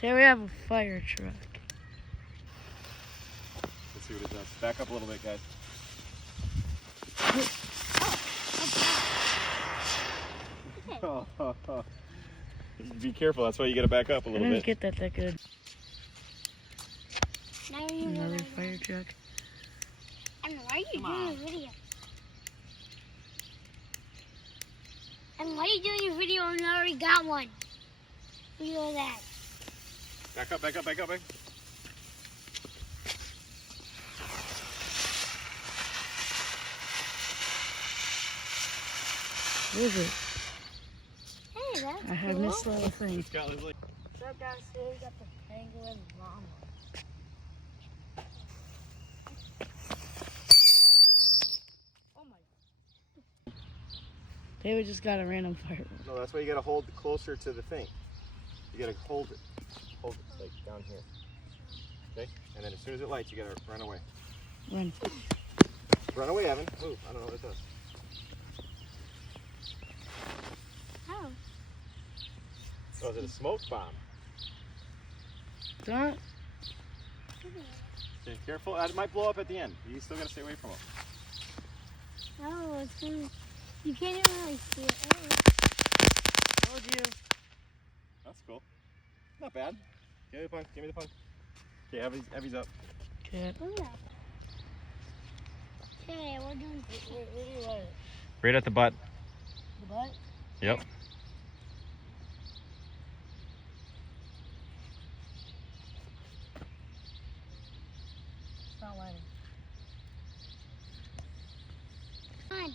Here we have a fire truck. Let's see what it does. Back up a little bit, guys. Be careful, that's why you gotta back up a I little didn't bit. get that good. Now you Another fire truck. And why are you doing a video? And why are you doing a video when you already got one? Look at that. Back up, back up, back up, back. What is it? Hey, that's I have cool. missed the little thing. Scott, let's look. What's up, guys? Today we got the penguin llama. Oh my. David just got a random fire. No, that's why you gotta hold it closer to the thing. You gotta hold it. Hold it, like down here. Okay? And then as soon as it lights, you gotta run away. Run. Run away, Evan. Move. I don't know what it does. How? Oh, is it a smoke bomb? Don't. Okay, careful. It might blow up at the end. You still gotta stay away from it. Oh, it's gonna, you can't even really see it. Told you. That's cool. Not bad. Give me the punk. Give me the punk. Okay, Evie's up. Okay. Oh, yeah. Okay, we're doing. Where do you light it? Right at the butt. The butt? Yep. It's not lighting. Come on.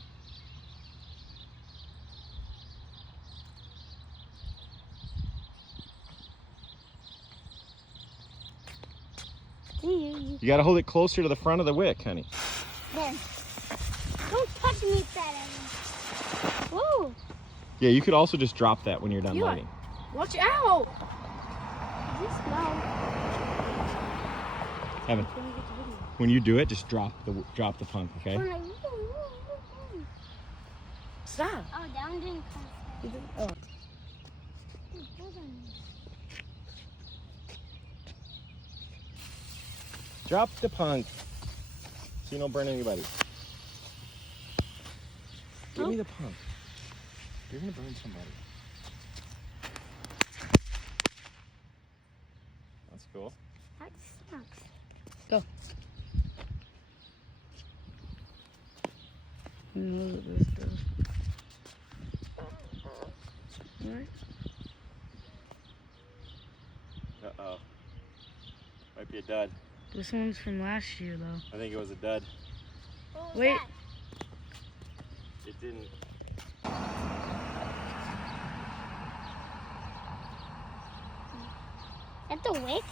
See You gotta hold it closer to the front of the wick, honey. there. Don't touch me with that, Evan. Whoa. Yeah, you could also just drop that when you're done Eli. lighting. Watch out! This smell. Evan, when you do it, just drop the punk, okay? We're like, Stop. oh, that one didn't come. Oh. Drop the punk. So you don't burn anybody. Give me the punk. You're gonna burn somebody. That's cool. That sucks. Go. Who knows what this does? Alright. Uh-oh. Might be a dud. This one's from last year, though. I think it was a dud. What was Wait. that? It didn't. At the wick?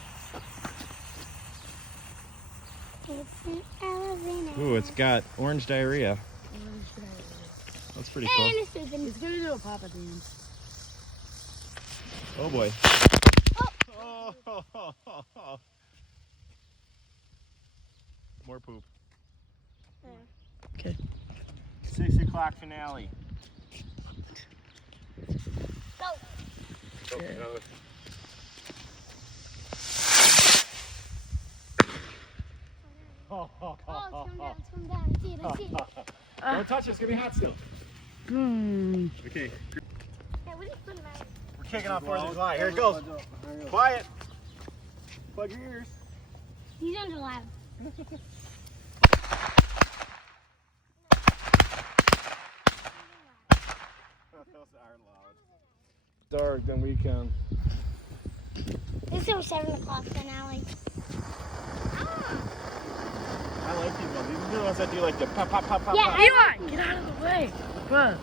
It's an elephant. Ooh, it's got orange diarrhea. That's pretty cool. And it's pooping. It's gonna do a pop at the end. Oh boy. Oh. More poop. Yeah. Okay. 6 o'clock finale. Go. Oh, Yeah. no. Oh, it's come down. I see it. Don't touch it, it's gonna be hot still. Hmm. Okay, Hey, what is putting that? we're kicking off 4th of July. Here it goes. Quiet. Plug your ears. He's under loud. Dark, then we can. It's till 7 o'clock finale. I like these ones. These are the ones that do like the pop, pop, pop, pop. Yeah, pop. Eli, get out of the way. Bruh.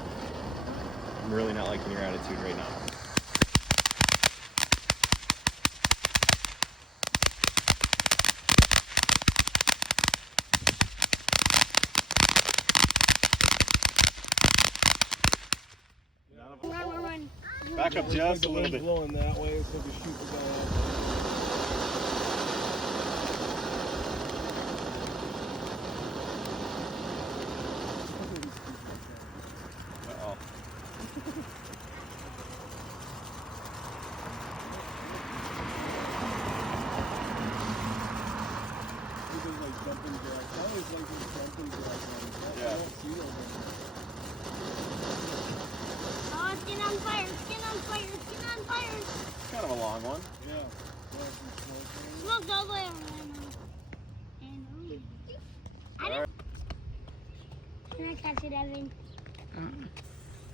I'm really not liking your attitude right now. Run. Back up just a little bit. Blowing that way, it's going to shoot the guy out. Uh-oh. like in something black ones. Yeah. I don't see those Oh, it's getting on fire. It's getting on fire. It's getting on fire. It's kind of a long one. anymore. Yeah. Black and smoke. Smoke's all the way around. And I didn't. Can I catch it, Evan?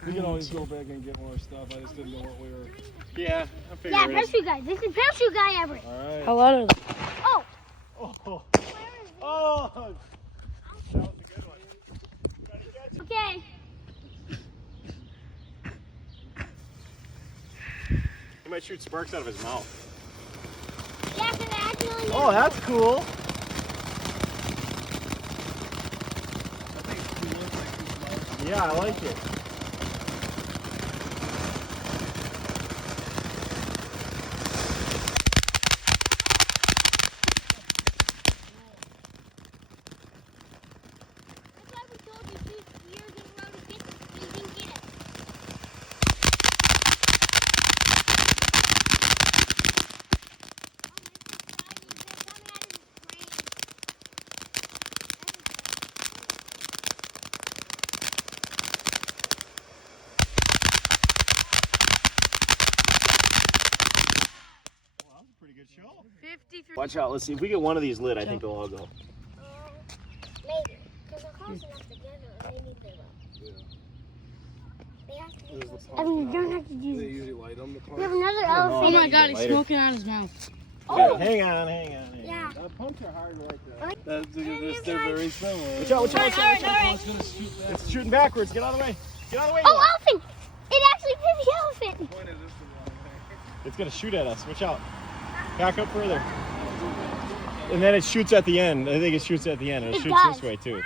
We can always go back and get more stuff. I just didn't know what we were. Yeah, I figured. Yeah, parachute guy. This is parachute guy Everett. All right. How loud are they? Oh, Oh, oh, that was a good one. okay. He might shoot sparks out of his mouth. Yeah, because I accidentally. Oh, that's cool. I think it's cool. It's like too small. Yeah, I like it. That's why we told you 2 years in a row to get it. You didn't get it. Well, that was a pretty good show. 53. Watch out. Let's see. If we get one of these lit, I think they'll all go. Maybe. Because they're close enough together and maybe they will. They have to be close enough. I mean, you don't have to They use it. usually light them. We have another I don't know. Oh elephant. my god, he's Lighter. smoking out his mouth. Oh. Hang on, hang on. Yeah. Pumps are hard like that. They're very similar. Watch out, watch out, watch out. Alright, Oh, alright. it's gonna shoot back. It's shooting backwards. Get out of the way. Get out of the way. Oh, elephant! It actually did the elephant. Point of this the wrong way. It's going to shoot at us. Watch out. Back up further. And then it shoots at the end. I think it shoots at the end. It It shoots does. this way, too.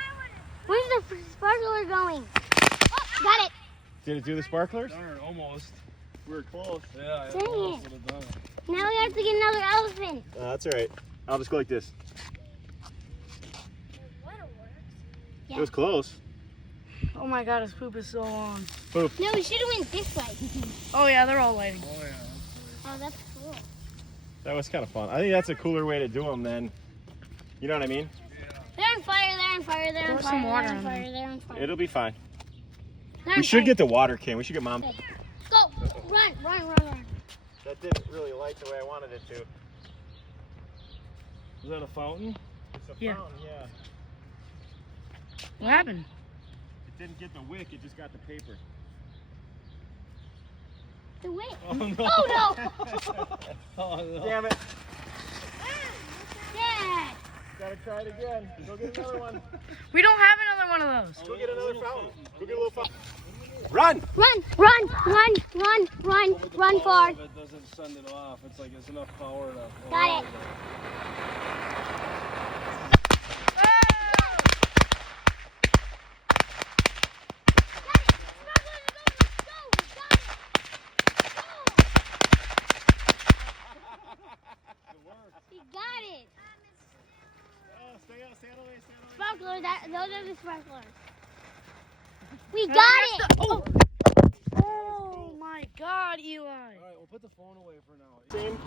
Where's the sparkler going? Oh, got it. Did it do the sparklers? Darn, almost. We were close. Yeah, Dang almost it. would have done it. Now we have to get another elephant. That's all right. I'll just go like this. Yeah. It was close. Oh my god, his poop is so long. Poop. No, we should have went this way. Oh yeah, they're all lighting. Oh, yeah. Oh, that's cool. That was kind of fun. I think that's a cooler way to do them than, you know what I mean? They're on fire, they're on fire, they're on Pour fire, some water they're on in fire, they're on fire. It'll be fine. They're We on should fire. get the water can. We should get Mom. Go, run, run, run, run. That didn't really light the way I wanted it to. Is that a fountain? It's a Yeah. fountain, yeah. What happened? It didn't get the wick, it just got the paper. The wick. Oh, no. Oh, no. Oh, no. Damn it. Dad. Gotta try it again. Go get another one. We don't have another one of those. Go get another fountain. Go get a little fountain. Run! Run, run, run, run, run, With the run power far. of It doesn't send it off. It's like it's enough power to. Got it. We got it. Oh, stay out of the way, stay out of the way. Sparkler, those are the sparklers. We Can got I it. ask the- Oh my god, Eli. All right, we'll put the phone away for now. Same.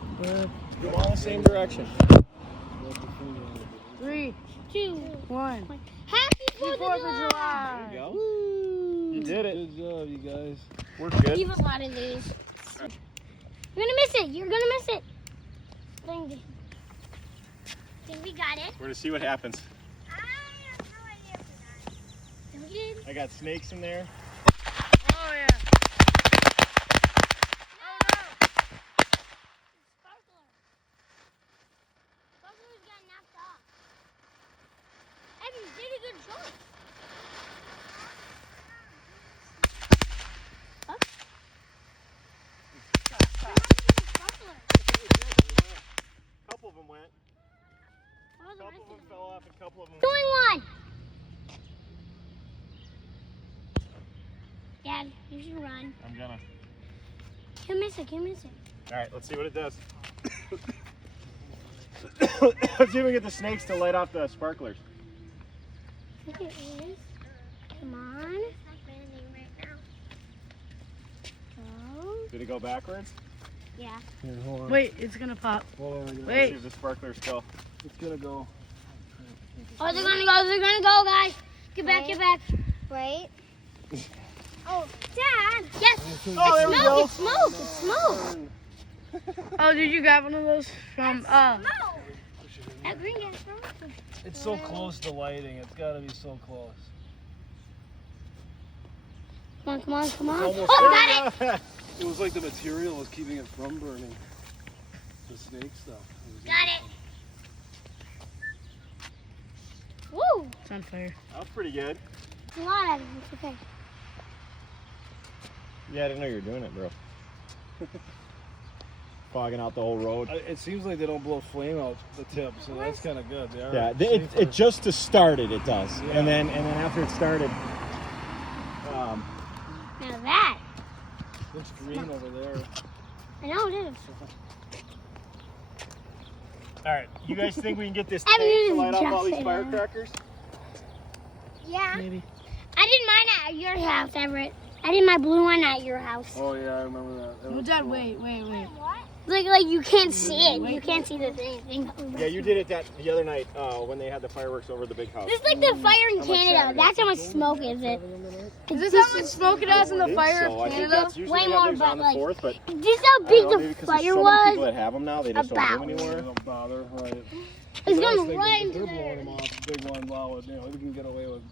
Go all the same direction. 3, 2, 1. Happy 4th 4th of July. There you go. Woo. You did it. Good job, you guys. We're good. Leave a lot of these. You're gonna miss it. You're gonna miss it. Think we got it. We're gonna see what happens. Think we did. I got snakes in there. Oh yeah. Oh no. Sparkler. Sparkler's got knocked off. Evan, you did a good choice. Huh? Sparkler. A couple of them went. What are A the couple rest of them of them? fell off. A couple of them. Doing one. Dad, you should run. I'm gonna. You miss it. You miss it. All right, let's see what it does. Let's see if we get the snakes to light off the sparklers. Look at this. Come on. Go. Did it go backwards? Yeah. Here, hold on. Wait, it's gonna pop. Hold on. Let's see Wait. if the sparklers go. It's gonna go. Oh, they're gonna go. They're gonna go, guys. Get back. Get back. Wait. Oh, Dad. Yes. Oh, there we go. It's smoke. It's smoke. Oh, did you grab one of those from? No. That green gas. It's so close to lighting. It's got to be so close. Come on, come on, come on. Almost Oh, got it. It was like the material was keeping it from burning. The snake stuff. Got it. Woo. It's on fire. That was pretty good. It's a lot of it. It's okay. Yeah, I didn't know you were doing it, bro. Fogging out the whole road. It seems like they don't blow flame out the tip, so that's kind of good. They are Yeah, safer. it just to start it does, Yeah. and then after it started, Now that. Looks green over there. I know it is. all right. You guys think we can get this I tank to mean, light up all just these say that. firecrackers? Yeah. Maybe. I did mine at your house, Everett. I did my blue one at your house. Oh yeah, I remember that. That Well, was Dad, cool. wait. What? Like you can't see it. You can't see the thing. Yeah, you did it the other night when they had the fireworks over the big house. This is like the fire in How much Canada. Saturday? That's how much smoke is it. Is this how much smoke it has in the I think fire so. of I think Canada? that's usually Way how more, theirs but on the like- 4th, but This is how I don't big know, maybe the because there's fire so many people was. that have them now, they just don't do About. them They anymore. don't bother, right? It's I was going thinking right if into they're blowing there. them off, big ones out, we can get away with,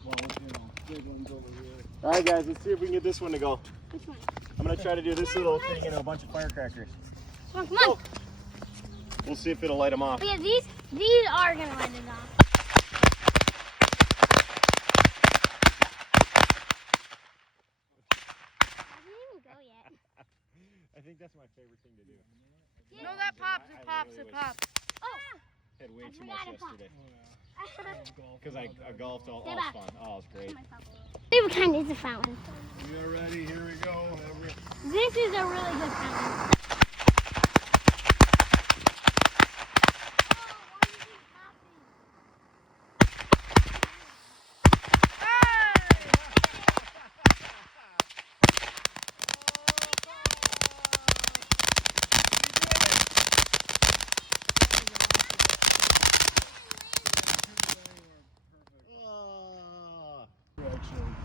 big ones over here. All right, guys, let's see if we can get this one to go. Which one? I'm gonna try to do this little thing into a bunch of firecrackers. Come on, come on. We'll see if it'll light them off. Oh, yeah, these are gonna light it off. I didn't even go yet. I think that's my favorite thing to do. No, that pops. It pops. It pops. Oh, Had way I too forgot much it popped. yesterday. Because I golfed all Stay back. fun. Oh, it was great. favorite kind is a fountain. You're ready, here we go. Everett. This is a really good fountain.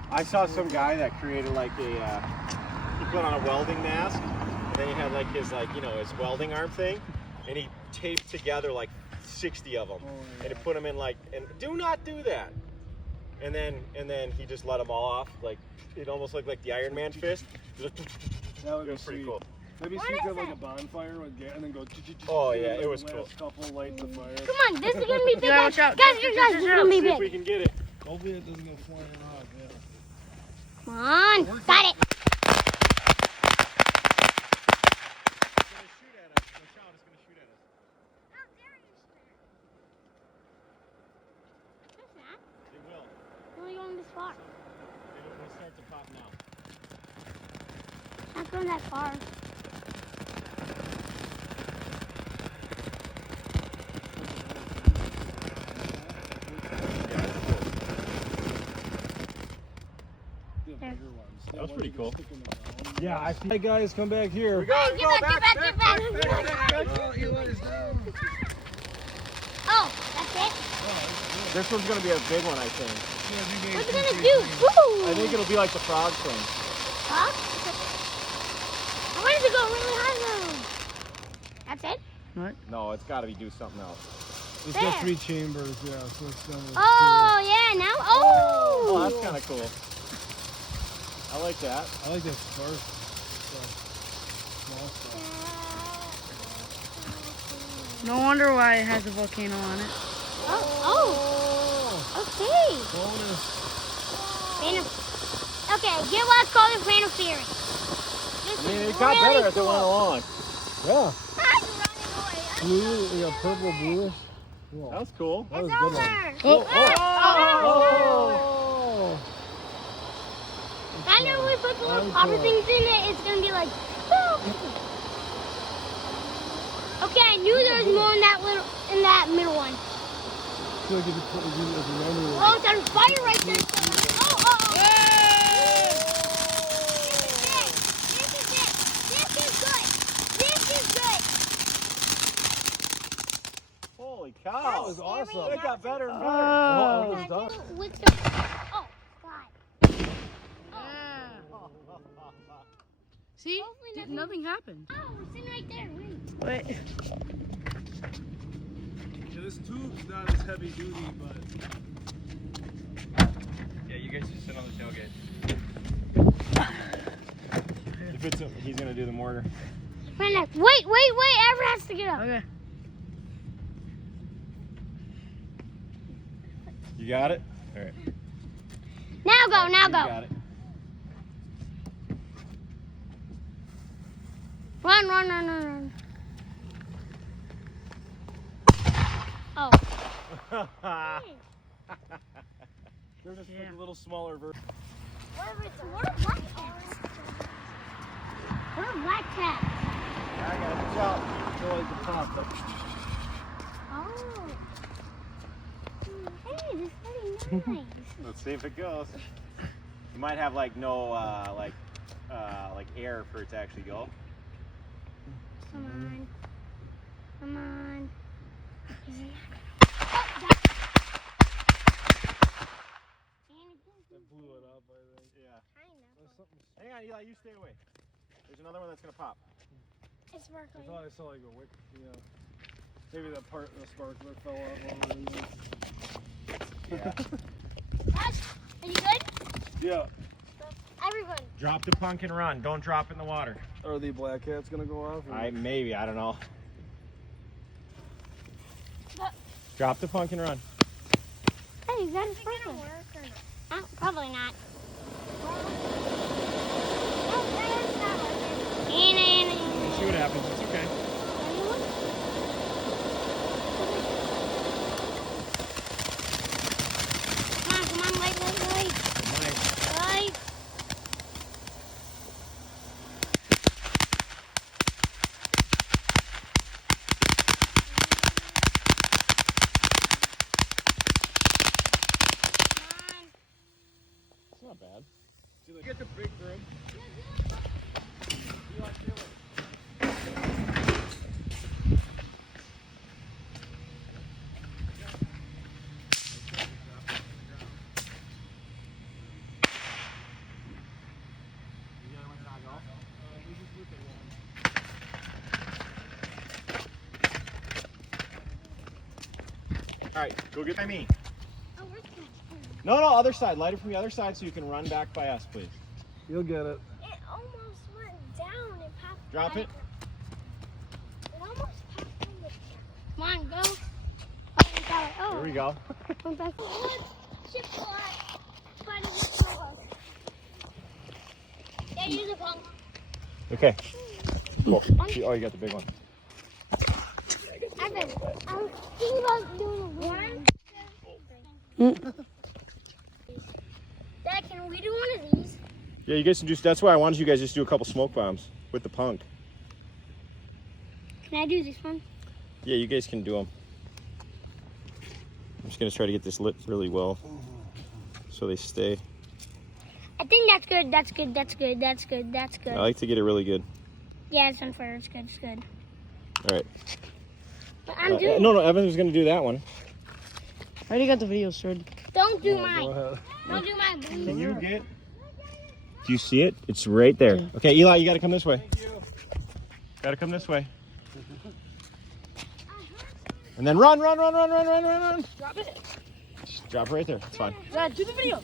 I saw some guy that created like a, he put on a welding mask, and then he had like his his welding arm thing, and he taped together like 60 of them, and he put them in like, and do not do that. And then he just let them all off, like it almost looked like the Iron Man fist. That would It be was pretty sweet. cool. Maybe What sneak is up like it? a bonfire with and then go. Oh, yeah, like it was the cool. last couple light the fire. Come on, this is gonna be big. Yeah, guys, watch out. guys, this is gonna be See if we big. can get it. Hopefully it doesn't go flying off. Yeah. Come on, got it. It's gonna shoot at us. Watch out, it's gonna shoot at us. It will. We're only going this far. It'll start to pop now. Not going that far. The bigger ones. That was pretty cool. Yeah, I see. Hey guys, come back here. Get back, get back. Oh, Eli's down. Oh, that's it? This one's gonna be a big one, I think. What's it gonna do? Woo! I think it'll be like the frog thing. Huh? I wanted to go really high though. That's it? No, it's gotta be do something else. It's There. got 3 chambers, yeah, so it's done with Oh, yeah, now. Oh, Oh! that's kind of cool. I like that. I like that scarf stuff. Small stuff. No wonder why it has a volcano on it. Oh, okay. Bonus. Okay, get what's called a fan of theory. This I mean, is it got really better as it went cool. along. Yeah. Ah, you're running away. Blue, we got purple, bluish. Cool. That was cool. That was It's a good one. over. Oh! I know when we put the little Very popper cool. things in it, it's gonna be like. Woo. Okay, I knew there was more in that middle one. I feel like if you put it in as a memory. Oh, it's on fire right there. Oh. This is it. This is good. Holy Holy That cow! was awesome. It got better and better. Oh, it was done. With the, oh, God. See? Hopefully Nothing happened. Oh, it's in right there. Wait. Wait. Yeah, this tube's not as heavy duty, but Yeah, you guys just sit on the tailgate. If it's he's gonna do the mortar. Wait, Everett has to get up. Okay. You got it? All right. Now You go. got it. Run. Oh. they're just like a little smaller version. What are black cats? What are black cats? I got it. Jump. They're like the top. Like, Oh. Hey, this is pretty nice. Let's see if it goes. You might have like no like air for it to actually go. Come on. Is it that blew it up, I think. Yeah. There's something. Hang on, Eli, you stay away. There's another one that's gonna pop. It's I sparkling. thought I saw like a wick, maybe that part of the sparkler fell off over the Yeah. Are you good? Yeah. Everyone. Drop the punk and run. Don't drop it in the water. Are the black cats gonna go off? or- Maybe, I don't know. Drop the punk and run. Hey, you got it sparkling. Probably not. See what happens. It's okay. Come on, wait. Wait. It's not bad. Get the big broom. All right, go get by me. Oh, where's the... No, other side. Light it from the other side so you can run back by us, please. You'll get it. It almost went down and popped. Drop it. It almost popped on the... Come on, go. Oh, we got it. Oh. Here we go. Went back. Chip a lot. But it is so close. Yeah, use a pump. Okay. Cool. Oh, you got the big one. I'm thinking about doing one. Dad, can we do one of these? Yeah, you guys can just. That's why I wanted you guys just do a couple smoke bombs with the punk. Can I do this one? Yeah, you guys can do them. I'm just gonna try to get this lit really well, so they stay. I think that's good. I like to get it really good. Yeah, it's unfair. It's good. All right. But I'm doing. No, Evans was gonna do that one. I already got the video started. Don't do Go mine. ahead. Don't do mine. Can you get? Do you see it? It's right there. Okay, Eli, you gotta come this way. Thank you. Gotta come this way. And then run. Drop it. Just drop it right there. It's fine. Dad, do the video.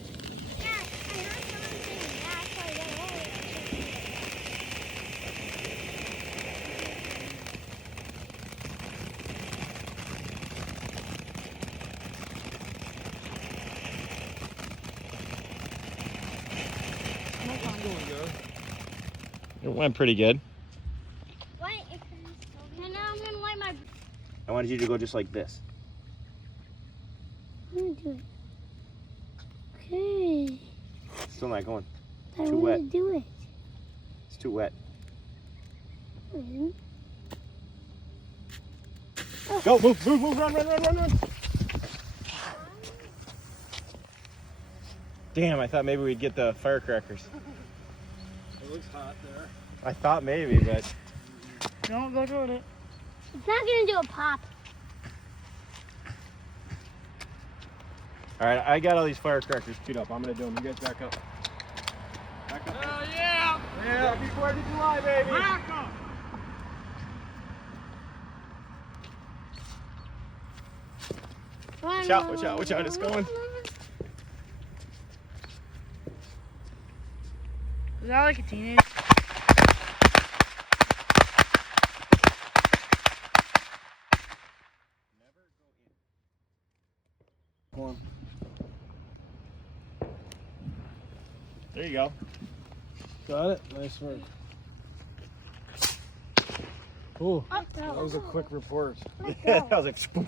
Doing good. It went pretty good. Wait, and now I'm gonna light my. I wanted you to go just like this. I'm gonna do it. Okay. Still not going. I Too want wet. to do it. It's too wet. Mhm. Go, move, run. Damn, I thought maybe we'd get the firecrackers. It looks hot there. I thought maybe, but Don't go toward it. It's not gonna do a pop. All right, I got all these firecrackers queued up. I'm gonna do them. You guys back up. Back up. Oh yeah! Yeah, happy 4th of July, baby. Back up! Watch out, watch out, watch out. It's going. Is that like a teenage? Come on. There you go. Got it? Nice work. Oh, that was a quick report. Yeah, I was like, spook.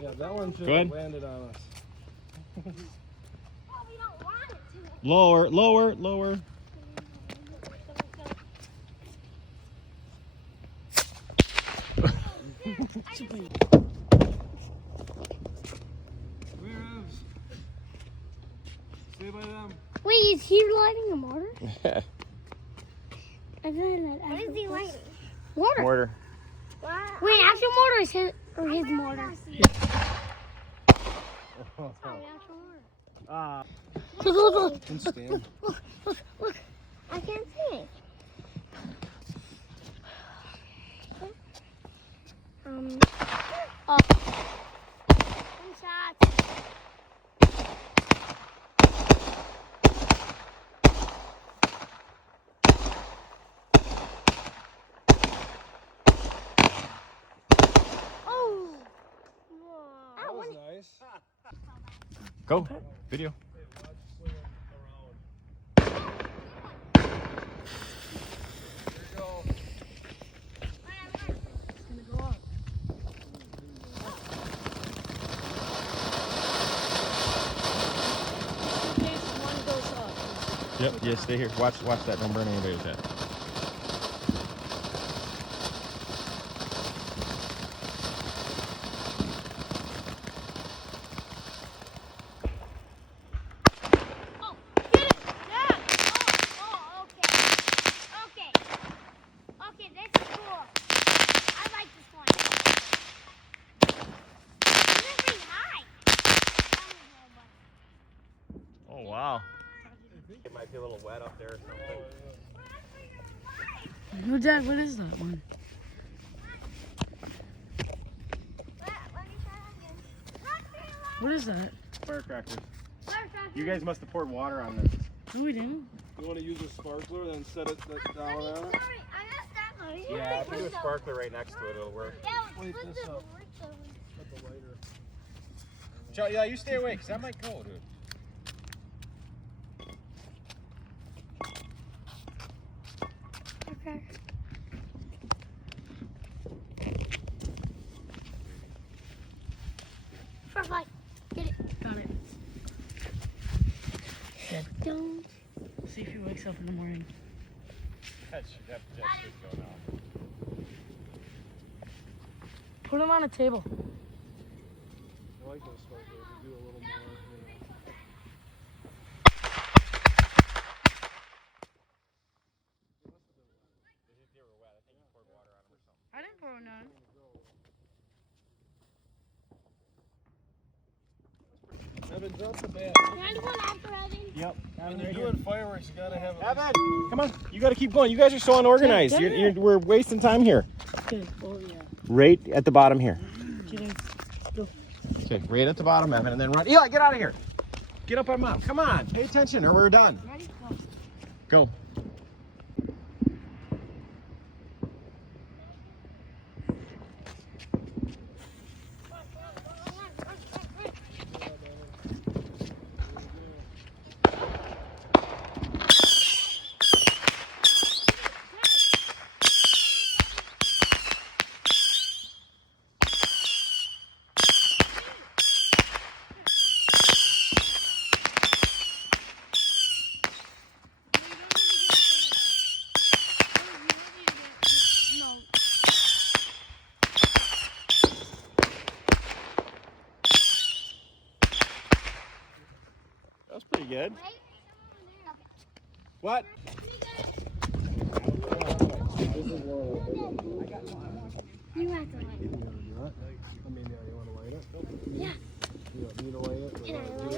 Yeah, that one just Good. landed on us. Oh, we don't want it to. Lower, lower, lower. Stay by them. Wait, is he lighting a mortar? What is he lighting? Mortar. Mortar. Wait, actual mortar is his or his mortar? Look, look, look. Can stand. Look. I can't see it. Oh. One shot. Oh. That was nice. Go. Video. Yep, yeah, stay here. Watch that. Don't burn anybody's head. Oh, get it! Yeah! Oh, okay. Okay, this is cool. I like this one. This is pretty high. Oh, wow. It might be a little wet up there or something. No, Dad, what is that one? What is that? Firecrackers. You guys must have poured water on this. No, we didn't. You want to use a sparkler, then set it down on it? Yeah, if we do a sparkler right next to it, it'll work. Wait this up. Put the lighter. Yeah, you stay away, because that might go, dude. Okay. Firefly, get it. Got it. Don't. See if he wakes up in the morning. That should go now. Put him on a table. I like those sparklers. You do a little more, I didn't pour none. Evan's up the bat. Can I do one after Evan? Yep. When you're doing fireworks, you gotta have Evan, come on. You got to keep going. You guys are so unorganized. We're wasting time here. Okay. Oh yeah. Right at the bottom here. Kidding. Okay, right at the bottom, Evan, and then run. Eli, get out of here. Get up on mom. Come on. Pay attention or we're done. Ready? Go. Go. That was pretty good. What? You have to light it. I mean, yeah, you want to light it? Yeah. You want me to light it? Can I light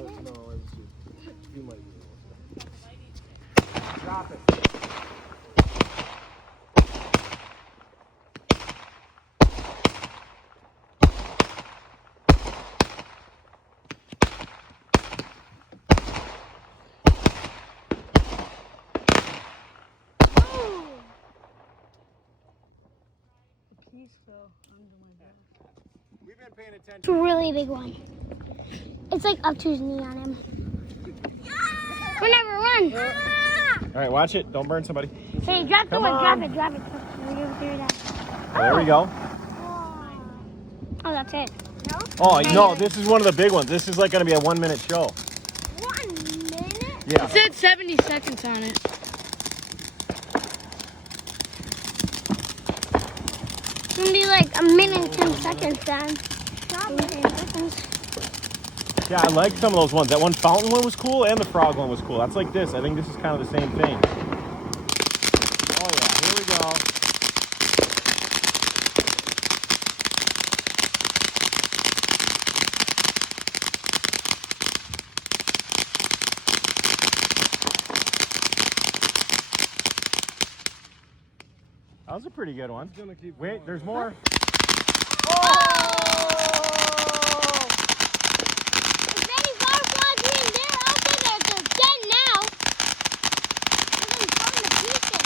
We've been paying attention. It's a really big one. It's like up to his knee on him. Whenever, run! All right, watch it. Don't burn somebody. Hey, drop the Come one. on. Drop it. There we go. Oh, that's it. No? Oh, no, this is one of the big ones. This is like going to be a 1 minute show. 1 minute? Yeah. It said 70 seconds on it. It's gonna be like a minute and 10 seconds then. Yeah, I like some of those ones. That one fountain one was cool, and the frog one was cool. That's like this. I think this is kind of the same thing. Oh, yeah. Here we go. That was a pretty good one. It's gonna keep Wait, going. there's more. If any butterflies are in there, out there, they're dead now. They're gonna fall to pieces.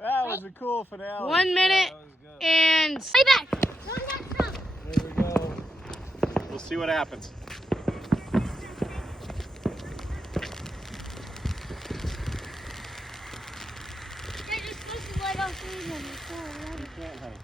That was a cool finale. 1 minute That was good. and Way back. No, that's not. There we go. We'll see what happens. They're just supposed to let off through them. Can't, honey.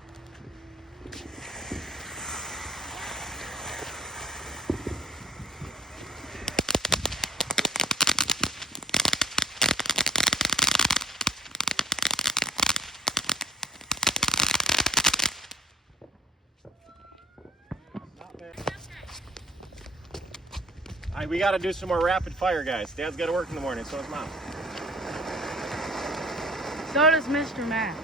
All right, we got to do some more rapid fire, guys. Dad's got to work in the morning, so does Mom. so does Mr. Matt.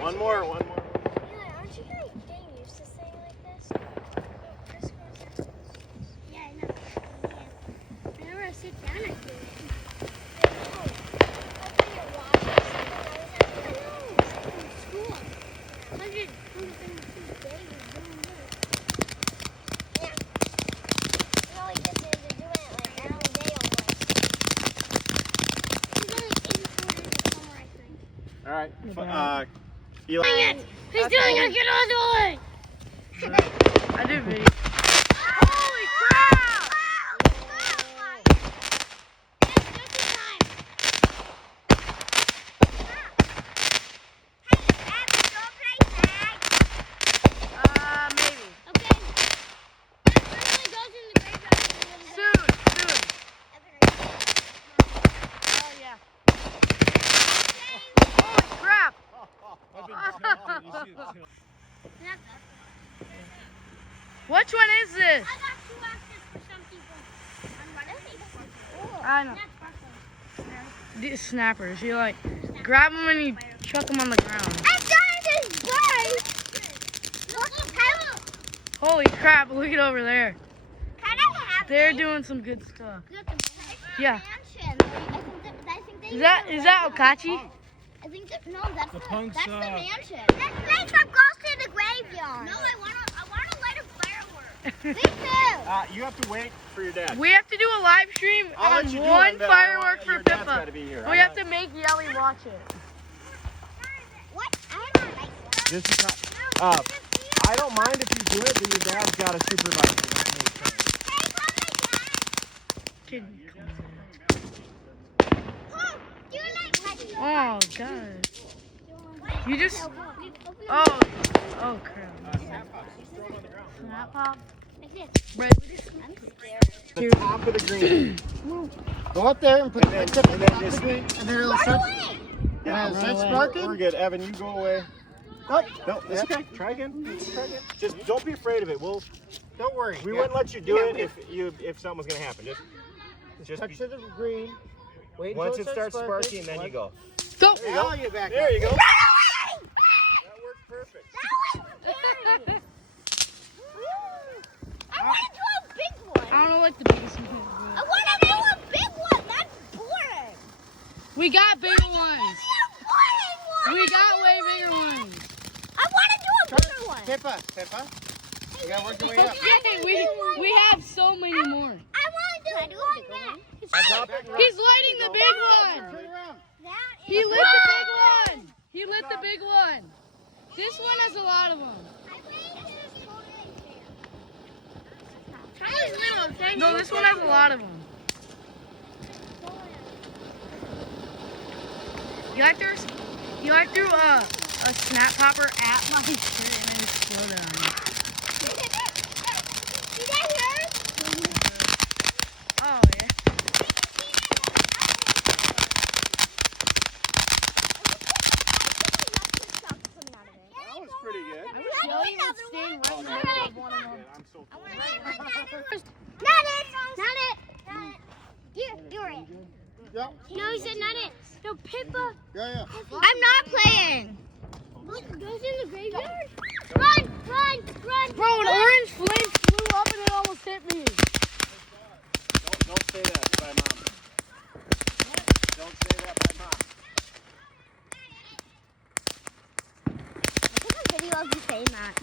One more. Aren't you getting used to saying like this? Yeah, I know. Yeah. Whenever I sit down, I do it. All right. Eli. He's doing it! Get on the way! I do video. Holy crap! Maybe. Okay. Everybody goes in the graveyard. Soon. Oh, yeah. Holy crap. You see it tilt. Which one is this? I got 2 X's for some people. I know. These snappers. You like grab them and you chuck them on the ground. I'm trying to play. Look, Holy crap, look at over there. can I have They're doing some good stuff. Look, Yeah. mansion. I think they Is that Okachi? I think that, no, that's the punks that's the suck. mansion. Let's play some Ghost in the Graveyard. No, I wanna light a firework. Me too. You have to wait for your dad. We have to do a live stream I'll on let you do one it, but firework for your dad's Pippa. gotta be here. We have to make Yelly watch it. What? I don't like that. This is not. I don't mind if you do it, but your dad's got to supervise it. That makes sense. Kid. Do you like Oh god. You just. Oh crap. Snap pop. Brad, I'm scared. The top of the green. Go up there and put And then- the tip and on then the just- green, and then it'll Run start. away! Yeah, Is that run away. sparking? We're good. Evan, you go away. Oh, No, it's okay. Try again. Try again. Just don't be afraid of it. don't worry. We Yeah. wouldn't let you do it if something was gonna happen. Just Touch to the green. Wait once until it starts sparking, then you go. Go. There you Now go. you back There up. you go. That works perfect. I want to do a big one. I don't know what the biggest one I is. want to do a big one. That's boring. We got bigger ones. Boring one. We got way bigger ones. I want to do a bigger one. Pippa. You gotta work your way up. Okay, we have so many more. I want to do a bigger one. He's lighting the big one. Turn around. He lit the big one. He lit the big one. This one has a lot of them. No, this one has a lot of them. You like threw a snap popper at my shirt and then exploded on me. See that here? Oh yeah. That was pretty good. I wish Joey would stay right in the middle of one of them. I'm so Not it. You're it. Yeah. No, he said not it. No, Pippa. Yeah. I'm not playing. Look, goes in the graveyard. Run. Bro, an orange flame flew up and it almost hit me. Don't say that by mom. Don't say that by mom. I took a video of you saying that.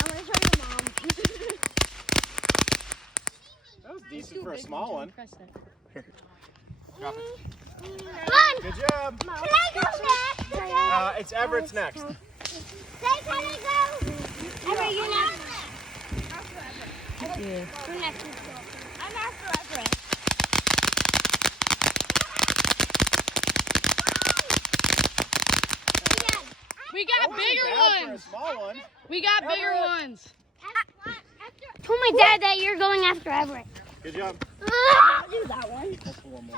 I'm gonna show your mom. That was decent for a small one. Press that. Drop it. Run! Good job. Can I go next? It's Everett's next. Say, can I go? Everett, you're next. Yeah. You're next. I'm after Everett. We got bigger For a ones. small one. We got bigger ones. Told my dad that you're going after Everett. Good job. I'll do that one.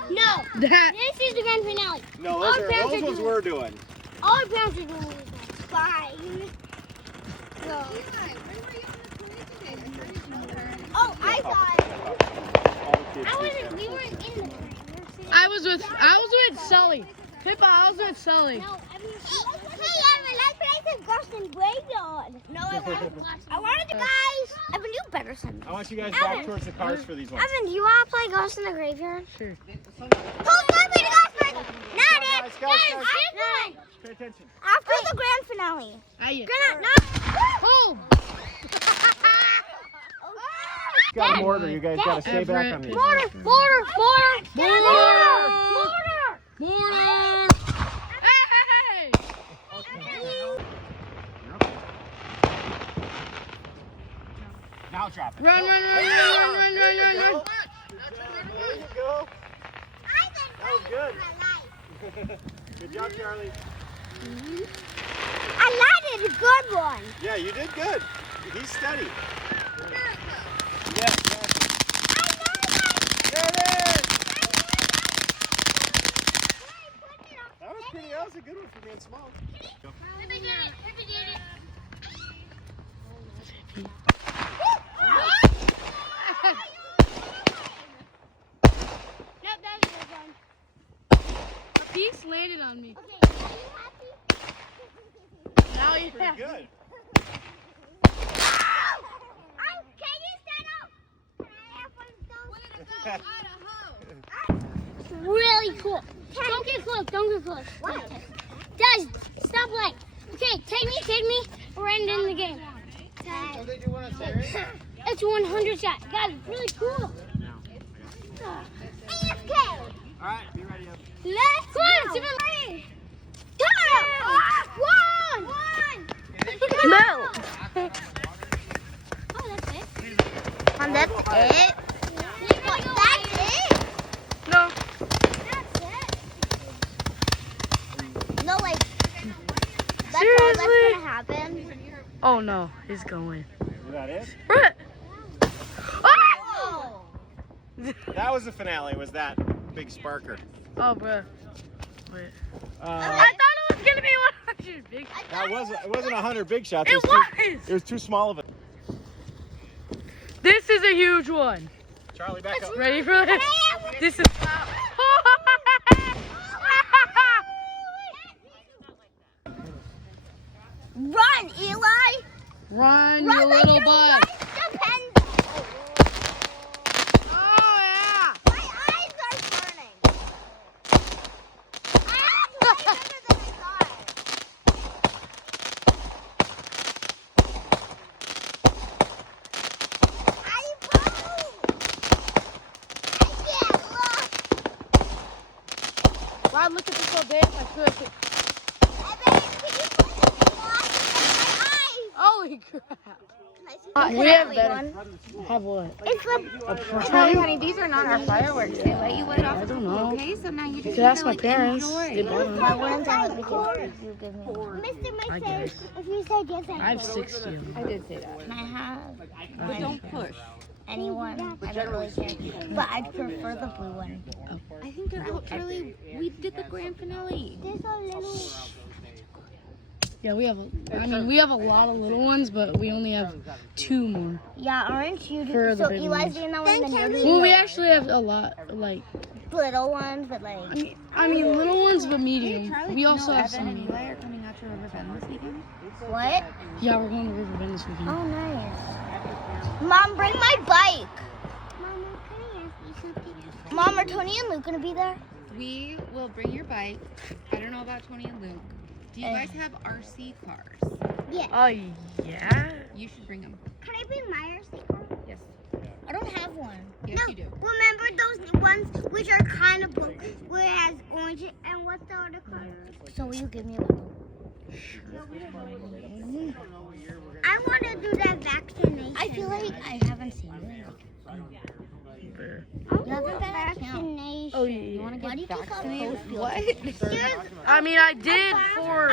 No. That. This is the grand finale. No, All parents those are ones doing- we're doing. All our parents are doing this. Fine. So. Oh, I thought. We weren't in the train. I was with Sully. Pippa, I was with Sully. No, hey, Evan, let's play some Ghost and Graveyard. No, I wanted the guys. Evan, you better send me. I want you guys back towards the cars for these ones. Evan, do you want to play Ghost in the Graveyard? Sure. Hold on, we got for not it. Guys. Pay attention. After the grand finale. Aye. Granite, not. Home. Got a mortar. You guys got to stay back on these. Mortar. Mortar. Hey! Now drop it. Run. There you go. That was good. Good job, Charlie. I landed a good one. Yeah, you did good. He's steady. Yeah, exactly. There it is. That was a good one for being small. Nope, that was a good one. A piece landed on me. Okay, are you happy? Now you Pretty good. Can you stand up? Can I have one of those? Really cool. Don't get close. What? Guys, stop playing. Okay, take me. We're ending the game. So they do one on Saturday? It's 100 shots. Guys, it's really cool. AFK. All right, be ready up. Let's go. One. Move. Oh, that's it. And that's it. That's it. No. That's it. No, like, that's all that's Seriously? gonna happen. Oh no, he's going. Is that it? Brett. Oh! That was the finale. Was that big sparker? Oh, bro. Wait. Uh, I thought it was gonna be 100 big. that wasn't. It wasn't 100 big shots. It It was. was too small of a. This is a huge one. Charlie, back up. Ready for this? This is. Run, Eli! Run, Run you like little your butt. life depends. Oh yeah. My eyes are burning. I have way better than I thought. I can't look. Well, I'd look at this all day if I could. Evan, can you put this glass in my eyes? Holy crap. Can I see We have better. Have what? It's the Honey, honey, these are not our fireworks. They let you light off. I don't know. Okay, so now you You just could ask my like, parents. enjoy. They bought them. my ones I would you give me. Mr. I Mike guess. says if you said yes, I have 60 of them. I did say that. Can I have But don't push. anyone? I don't really care. But I'd prefer the blue one. I think they're out early. We did the grand finale. There's a little. Yeah, we have. We have a lot of little ones, but we only have 2 more. Yeah, aren't you? For the So big Eli's ones. doing that one, and then you're doing Well, we the actually have a lot, like. little ones, but like. I mean, little ones, but medium. We also have some Evan and medium. Eli are coming out to River Bend this weekend. What? Yeah, we're going to River Bend this weekend. Oh, nice. Mom, bring my bike. Mom, are Tony and Luke gonna be there? We will bring your bike. I don't know about Tony and Luke. Do you guys have RC cars? Yeah. Oh, yeah? You should bring them. Can I bring my RC car? Yes. I don't have one. Yes, you do. Remember those ones which are kind of blue, where it has orange and what's the other color? So will you give me one? I want to do that vaccination. I feel like I haven't seen it. You haven't been vaccination. Oh, yeah. Why do you take off both field? What? I mean, I did for.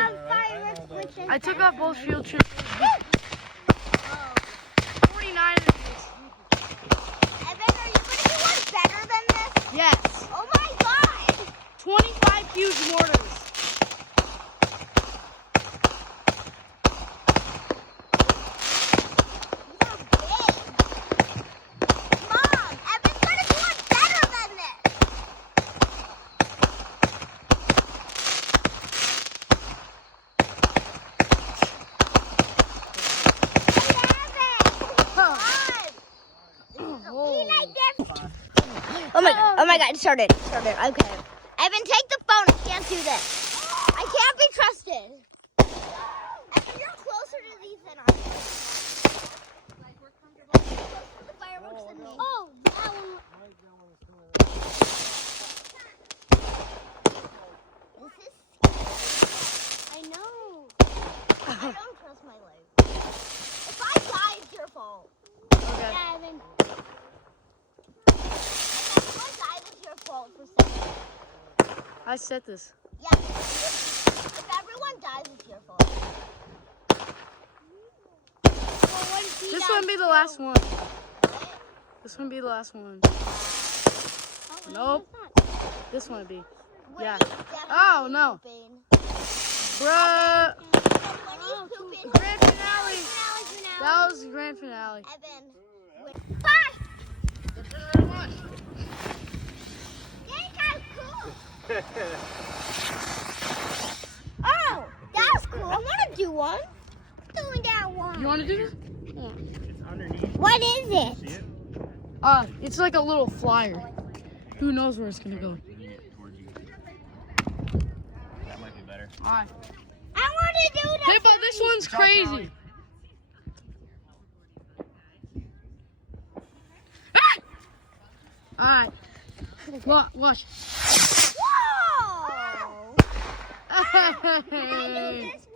I took off both field trips. 49 of these. Evan, are you going to do one better than this? Yes. Oh my god! 25 huge mortars. You're big. Mom, Evan's going to do one better than this. Oh my god, it started. Okay. Evan, take the phone. I can't do this. I can't be trusted. Evan, you're closer to these than I am. The fireworks than me. Oh, that one. This is scary. I know. I don't trust my life. If I die, it's your fault. Yeah, Evan. I set this. Yeah, if everyone dies, it's your fault. This one be the last one. This one be the last one. Nope. This one be. Yeah. Oh, no. Bruh. Grand finale. That was the grand finale. Evan. Bye. Oh, that's cool. I want to do one. Doing that one. You want to do this? What is it? It's like a little flyer. Who knows where it's gonna go? That might be better. Alright. I want to do that. Hey, but this one's crazy. Alright. Watch. Whoa! Can I do this